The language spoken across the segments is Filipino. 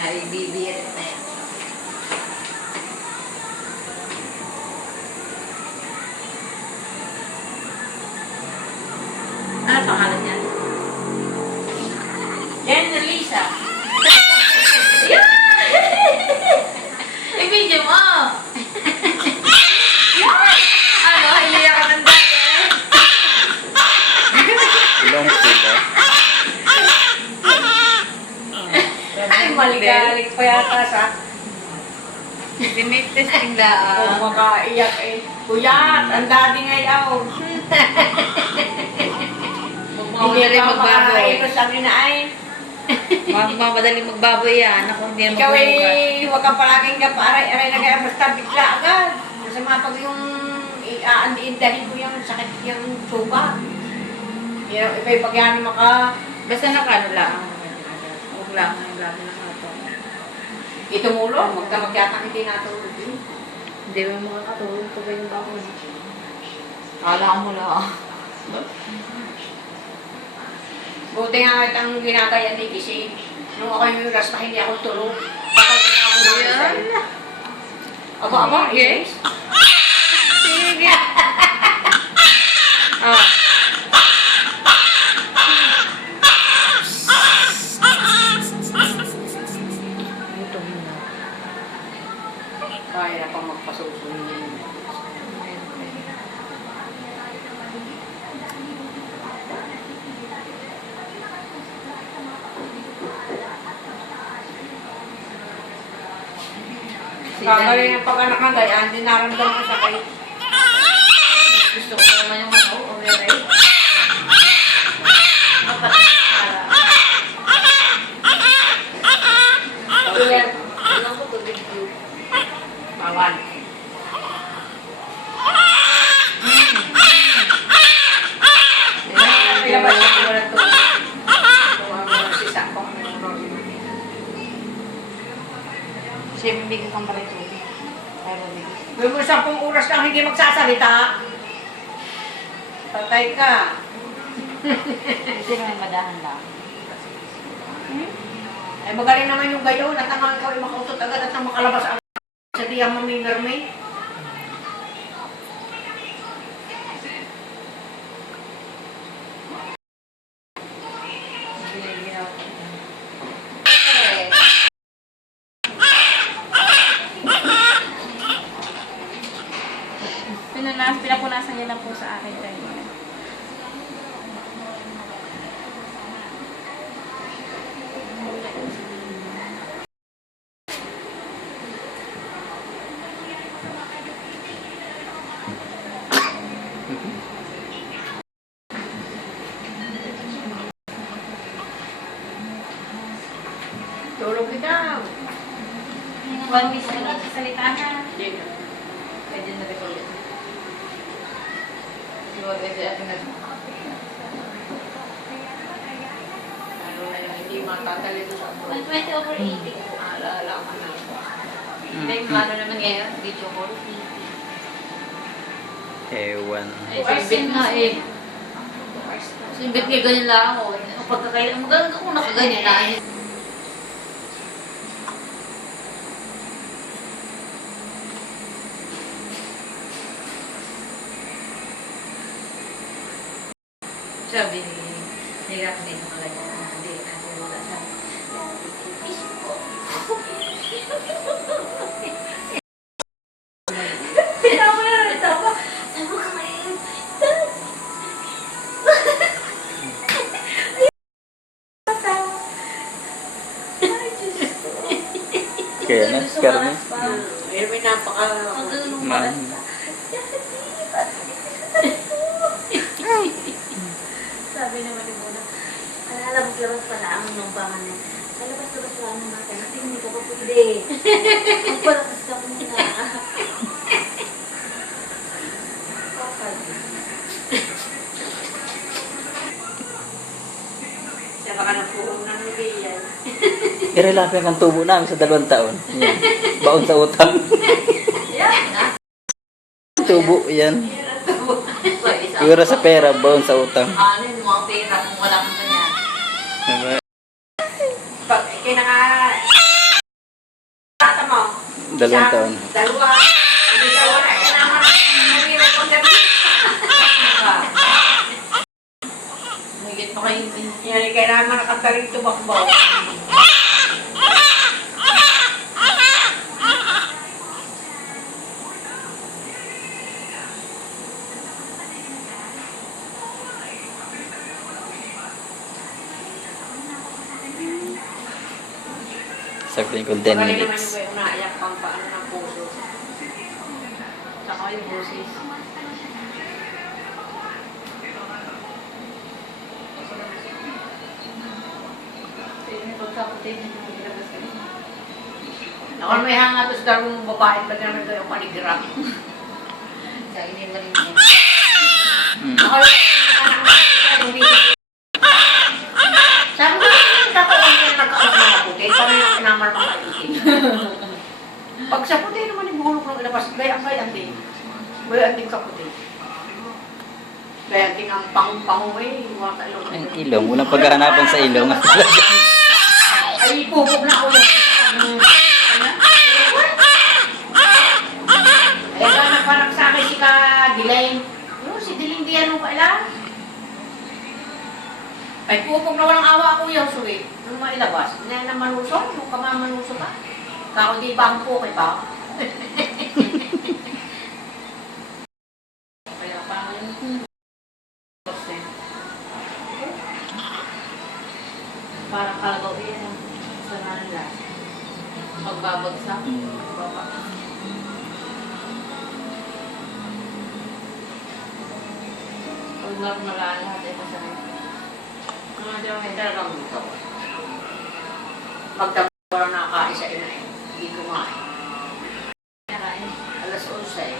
Ay, bibihit na yan. Ano pangalan niyan? Yan, Lisa. I-video mo. Ano, hindi ako ng dati. Ilang sila? Ay, maligalig pa yata sa Dinitesting lang. kung makaiyak eh. Kuya, ang daddy ngayon. Magmamadali magbaboy. Ito sabi na ay. Magmamadali magbaboy yan. Ako hindi na Ikaw magbubukas. eh, huwag kang palaging aray na kaya basta bigla agad. Masama pag yung aandiindahin ko yung sakit yung suka. Yung iba'y pagyan maka. Basta nakano lang. Huwag lang. Huwag lang nakato. Itumulo, huwag ka magyatang hindi natulog yun. Hindi mo makakatulog ko ba yung bako na? Kala mo lang. Buti nga itang ginagayan ni Gising. Nung ako yung ras na hindi ako tulog. Kapag ako na Yan. Aba, Sige. Isis. Sige. Ah. Gutom na. Kaya na pang magpasusunod. Kagaling ng pag-anak ng gayaan, din naramdaman ko sa kayo. Gusto ko naman yung ano, override. Ilang ko tubig yun? Bawal. Ilabas ako wala to. Kung ang sisa ko ang Siya bibigyan kang pala tubig. Ay, mabigyan. May mo 10 oras lang hindi magsasalita. Patay ka. Kasi naman madahan lang. Ay magaling naman yung gayon at naman ikaw ay makautot agad at nang makalabas ang sa diyang mamingarme. Pinapunasan niya lang po sa akin tayo. Tulog kita. One piece ko lang sa salita na. Dito. Pwede na rin ulit. Siguro pwede ako na. Ano na yung hindi matatalito sa ako. 120 over 80. Alala ka na. Hindi, ano naman ngayon, video call. Ewan. Ay, simbit na eh. Simbit nga ganyan lang ako. Pagkakailan, magalang ako nakaganyan na. Sabi ni Rafi ng mga ganyan, hindi, wala sabi. Isip ko. Tinawa na rin, tawa. Tawa ka ngayon. Tawa. Ay, Diyos ko. Kaya na, Carmen. Ayun may napaka... Man. Sabi naman ni Mona, labas-labas pala ang numbangan niya. Labas-labas lang ang natin kasi hindi ko pa pwede. Magpalakas ka muna. Siya baka nagpuong ng lubiyan. Irelapin ang tubo namin sa 2 taon. Yan. Baon sa utang. Yan. Tubo, yan. Pura sa pera, baon sa utang. Ano yung mga pera kung wala kang ganyan? Diba? Pag kinaka... Dalawang taon. Dalawa. Hindi dalawa na. Kailangan mahirap pagdating. Higit pa kayo. Yan, kailangan nakataling tubakbaw. Sakto yung 10 Kaya naman minutes. yung naiyak pang paano ng puso. Saka yung boses. Ako may hanga to sa dalawang babae pa na nagkaroon yung panigram. Sa inin maling yun. Ako yung sabi ko, nagkakaroon yung nagkakaroon ng maputi, kami yung kinamar mga kaitin. Pag sa puti naman yung buhulok ng ilabas, gayang din. Gayang din sa puti. Gayang din ang pang-pango eh, wata ilong. Ang ilong. Walang paghahanapan sa ilong. Ay, pupog na ako yung eh, nagparang sa akin si ka Dilain. Yung si Dilain di ano kailan? Ay, pupog na walang awa ako yung suwi. Nung mailabas. Hindi na manusok, yung kamamanuso ka. Kako di ba ang puke pa? Kaya parang yun. Parang kalagaw yan. Sa nila. Pagbabagsak. Pag normal lahat ay masarap. Mga dyan may talagang gusto. Magtapos lang nakakain sa ina eh. Hindi kumain. Nakain. Alas 11 eh.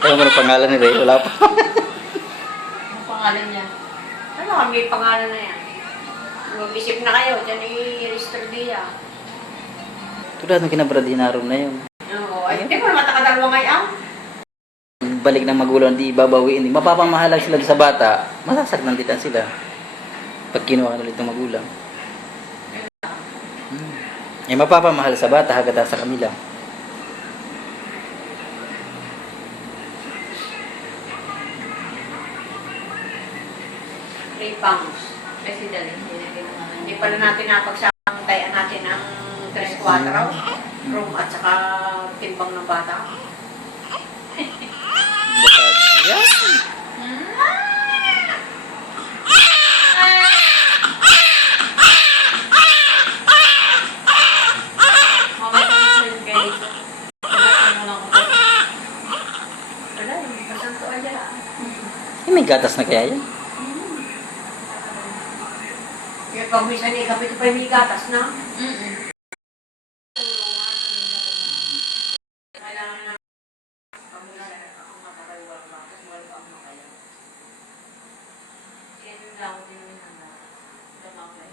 Kaya mo na pangalan ni Ray. Wala pa. Ang pangalan niya. Ano, may pangalan na yan. Mag-isip na kayo, dyan i-register diya. Tulad ng kinabrad-hinarom na yun. Oo, ay hindi mo naman takadalwa ngayon. Balik ng magulang, di babawiin. Mapapamahalag sila sa bata. Masasaktan din sila. Pag kinuha ka ulit ng magulang. Eh, mapapamahal sa bata hagata sa kanila. Three pounds. Kasi dali. Hindi pala natin napagsamantayan natin ang 3-4 room at saka timbang ng bata. Yan. Mamaya ko yung guys. Nagkakaroon mo lang ako. Wala, yung pasanto aja. Eh, may gatas na kaya yan? Yung pag minsan eh, kapit pa yung gatas na. Kailangan na pamulan ako mapakaiwag ba? Kasi wala pa ako makaya. Kaya yung lang ako din yung handa. Damapay.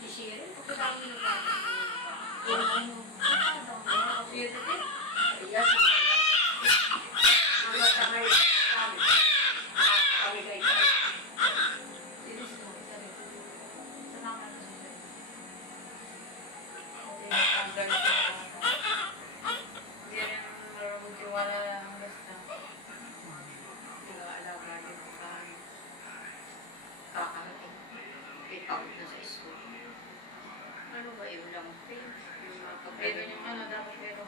Isirin, kung kailangan yung gatas. Yes. Ang matangay kami. Kami guys. Kakarating. Pick-out na sa school. Ano ba yung lang pay? Yung mga Pero pagkain. yung ano, dapat pero